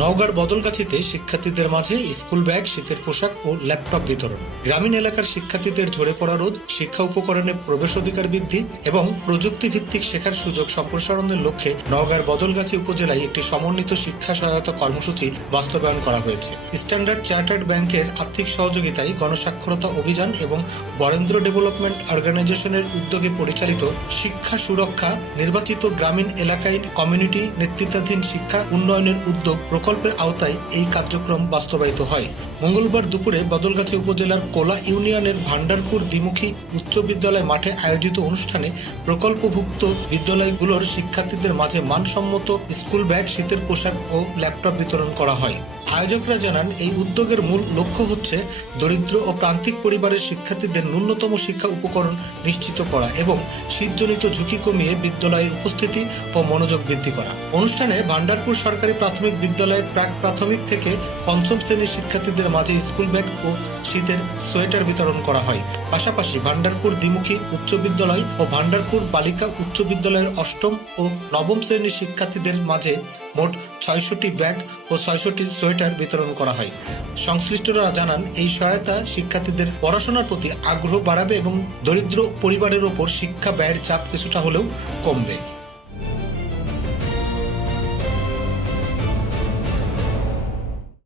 নওগাঁর বদলগাছিতে শিক্ষার্থীদের মাঝে স্কুল ব্যাগ, শীতের পোশাক ও ল্যাপটপ বিতরণ। গ্রামীণ এলাকার শিক্ষার্থীদের ঝরে পড়া রোধ, শিক্ষা উপকরণে প্রবেশ অধিকার বৃদ্ধি এবং প্রযুক্তি ভিত্তিক শেখার সুযোগ সম্প্রসারণের লক্ষ্যে নওগাঁর বদলগাছি উপজেলায় একটি সমন্বিত শিক্ষা সহায়তা কর্মসূচি বাস্তবায়ন করা হয়েছে। স্ট্যান্ডার্ড চার্টার্ড ব্যাংকের আর্থিক সহযোগিতায় গণসাক্ষরতা অভিযান এবং বরেন্দ্র ডেভেলপমেন্ট অর্গানাইজেশনের উদ্যোগে পরিচালিত শিক্ষা সুরক্ষা নির্বাচিত গ্রামীণ এলাকায় কমিউনিটি নেতৃত্বাধীন শিক্ষা উন্নয়নের উদ্যোগ প্রকল্পের আওতায় এই কার্যক্রম বাস্তবায়িত হয়। মঙ্গলবার দুপুরে বদলগাছি উপজেলার কোলা ইউনিয়নের ভান্ডারপুর দ্বিমুখী উচ্চ বিদ্যালয় মাঠে আয়োজিত অনুষ্ঠানে প্রকল্পভুক্ত বিদ্যালয়গুলোর শিক্ষার্থীদের মাঝে মানসম্মত স্কুল ব্যাগ, শীতের পোশাক ও ল্যাপটপ বিতরণ করা হয়। আয়োজকরা জানান, এই উদ্যোগের মূল লক্ষ্য হচ্ছে দরিদ্র ও প্রান্তিক পরিবারের শিক্ষার্থীদের ন্যূনতম শিক্ষা উপকরণ নিশ্চিত করা এবং শীতজনিত ঝুঁকি কমিয়ে বিদ্যালয়ে উপস্থিতি ও মনোযোগ বৃদ্ধি করা। অনুষ্ঠানে ভান্ডারপুর সরকারি প্রাথমিক বিদ্যালয়ের প্রাক প্রাথমিক থেকে পঞ্চম শ্রেণীর শিক্ষার্থীদের মাঝে স্কুল ব্যাগ ও শীতের সোয়েটার বিতরণ করা হয়। পাশাপাশি ভান্ডারপুর দ্বিমুখী উচ্চ বিদ্যালয় ও ভান্ডারপুর বালিকা উচ্চ বিদ্যালয়ের অষ্টম ও নবম শ্রেণীর শিক্ষার্থীদের মাঝে মোট ৬০০টি ব্যাগ ও ৬০০টি সোয়েটার বিতরণ করা হয়। সংশ্লিষ্টরা জানান, এই সহায়তা শিক্ষার্থীদের পড়াশোনার প্রতি আগ্রহ বাড়াবে এবং দরিদ্র পরিবারের ওপর শিক্ষা ব্যয়ের চাপ কিছুটা হলেও কমবে।